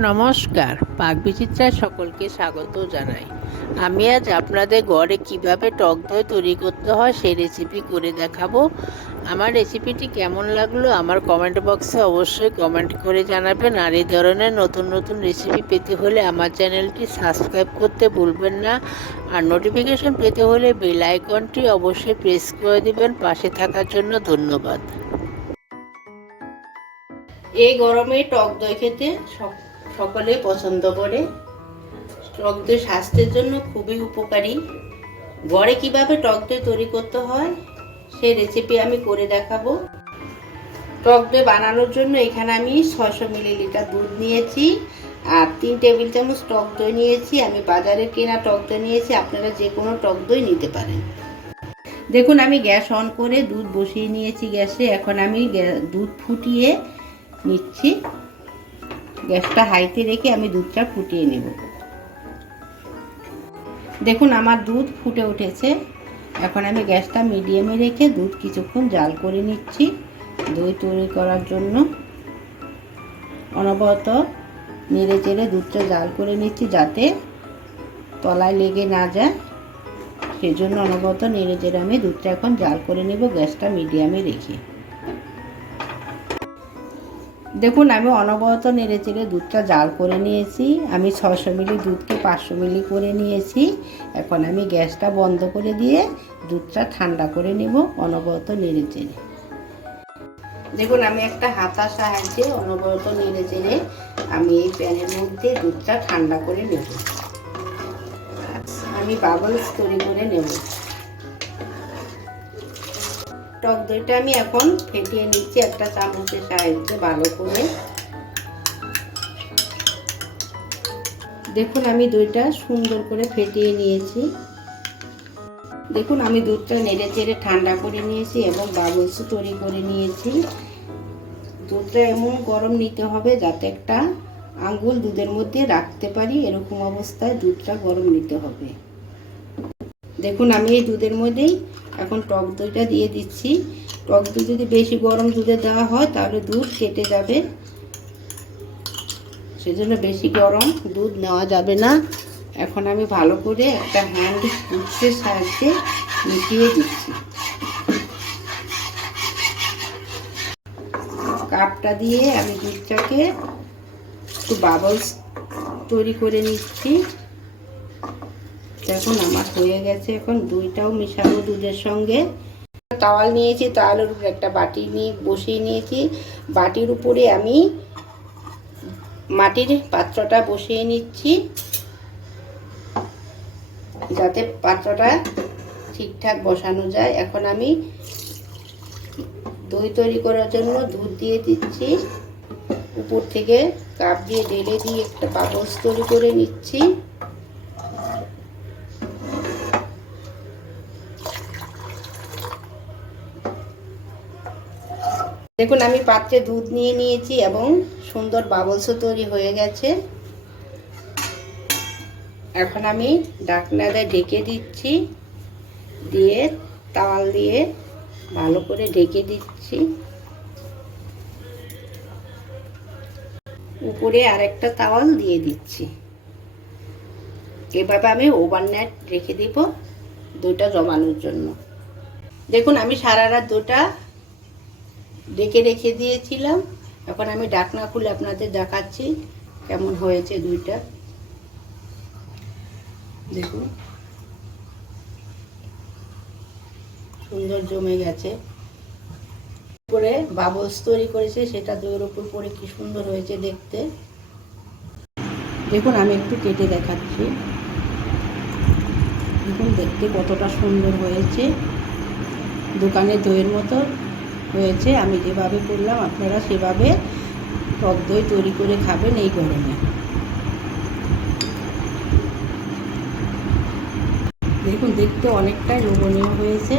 নমস্কার। পাক বিচিত্রায় সকলকে স্বাগত জানাই। আমি আজ আপনাদের ঘরে কীভাবে টক দই তৈরি করতে হয় সেই রেসিপি করে দেখাবো। আমার রেসিপিটি কেমন লাগল আমার কমেন্ট বক্সে অবশ্যই কমেন্ট করে জানাবেন। আর এই ধরনের নতুন নতুন রেসিপি পেতে হলে আমার চ্যানেলটি সাবস্ক্রাইব করতে ভুলবেন না। আর নোটিফিকেশন পেতে হলে বেল আইকনটি অবশ্যই প্রেস করে দেবেন। পাশে থাকার জন্য ধন্যবাদ। এই গরমে টক দই খেতে সক- সকলে পছন্দ করে। টক দই স্বাস্থ্যের জন্য খুবই উপকারী। ঘরে কীভাবে টক দই তৈরি করতে হয়, সেই রেসিপি আমি করে দেখাবো। টক দই বানানোর জন্য এখানে আমি ছশো মিলিলিটার দুধ নিয়েছি আর তিন টেবিল চামচ টক দই নিয়েছি। আমি বাজারে কেনা টক দই নিয়েছি, আপনারা যে কোনো টক দই নিতে পারেন। দেখুন, আমি গ্যাস অন করে দুধ বসিয়ে নিয়েছি গ্যাসে। এখন আমি দুধ ফুটিয়ে নিচ্ছি। গ্যাসটা হাইতে রেখে আমি দুধটা ফুটিয়ে নেব। দেখুন, আমার দুধ ফুটে উঠেছে। এখন আমি গ্যাসটা মিডিয়ামে রেখে দুধ কিছুক্ষণ জাল করে নিচ্ছি দই তৈরি করার জন্য। অনবরত নেড়ে চেড়ে দুধটা জাল করে নিচ্ছি যাতে তলায় লেগে না যায়। সেজন্য অনবরত নেড়ে চেড়ে আমি দুধটা এখন জাল করে নেব গ্যাসটা মিডিয়ামে রেখে। দেখুন, আমি অনবরত নেড়ে চেড়ে দুধটা জাল করে নিয়েছি। আমি ছশো মিলি দুধকে পাঁচশো মিলি করে নিয়েছি। এখন আমি গ্যাসটা বন্ধ করে দিয়ে দুধটা ঠান্ডা করে নেব অনবরত নেড়ে চেড়ে। দেখুন, আমি একটা হাতার সাহায্যে অনবরত নেড়ে চেড়ে আমি এই প্যানের মধ্যে দুধটা ঠান্ডা করে নেব। আমি বাবলস তৈরি করে নেব। টক দইটা আমি এখন ফেটিয়ে নিচ্ছি একটা চামচের সাহায্যে ভালো করে। দেখুন, আমি দইটা সুন্দর করে ফেটিয়ে নিয়েছি। দেখুন, আমি দুধটা নেড়ে চেড়ে ঠান্ডা করে নিয়েছি এবং বাবলস তৈরি করে নিয়েছি। দুধটা এমন গরম নিতে হবে যাতে একটা আঙ্গুল দুধের মধ্যে রাখতে পারি, এরকম অবস্থায় দুধটা গরম নিতে হবে। দেখুন, আমি এই দুধের মধ্যেই এখন টক দইটা দিয়ে দিচ্ছি। টক দই যদি বেশি গরম দুধে দেওয়া হয়, তাহলে দুধ কেটে যাবে। সেজন্য বেশি গরম দুধ নেওয়া যাবে না। এখন আমি ভালো করে একটা হ্যান্ড উৎসের সাহায্যে মিশিয়ে দিচ্ছি। কাপটা দিয়ে আমি দুধটাকে একটু বাবলস তৈরি করে নিচ্ছি। দেখুন আমার হয়ে গেছে, এখন দুইটাও মিশাবো দুধের সঙ্গে। তাওয়াল নিয়েছি, তাওয়ালের উপরে একটা বাটি নিয়ে, বসিয়ে নিয়েছি। বাটির উপরে আমি মাটির পাত্রটা বসিয়ে নিচ্ছি, যাতে পাত্রটা ঠিকঠাক বসানো যায়। এখন আমি দই তৈরি করার জন্য দুধ দিয়ে দিচ্ছি। উপর থেকে কাপ দিয়ে ঢেলে দিয়ে একটা বাবলস তৈরি করে নিচ্ছি। দেখুন, আমি পাত্রে দুধ নিয়ে নিয়েছি এবং সুন্দর বাবলসও তৈরি হয়ে গেছে। এখন আমি ডাকনাতে ডেকে দিচ্ছি। দিয়ে তাওয়াল দিয়ে ভালো করে ডেকে দিচ্ছি। উপরে আরেকটা তাওয়াল দিয়ে দিচ্ছি। এভাবে আমি ওভারনাইট রেখে দিব দুইটা জমানোর জন্য। দেখুন, আমি সারা রাত দুটা ডেকে রেখে দিয়েছিলাম। এখন আমি ডাকনা খুলে আপনাদের দেখাচ্ছি কেমন হয়েছে দুইটা। দেখুন। সুন্দর জমে গেছে। করে বাবলস তৈরি করেছে, সেটা দইয়ের উপর পরে কি সুন্দর হয়েছে দেখতে। দেখুন, আমি একটু কেটে দেখাচ্ছি। দেখুন, দেখতে কতটা সুন্দর হয়েছে। দোকানের দইয়ের মতো হয়েছে, আমি যেভাবে করলাম আপনারা সেভাবে টক দই তৈরি করে খাবেন এই গরমে। দেখুন, দেখতে অনেকটাই লোভনীয় হয়েছে।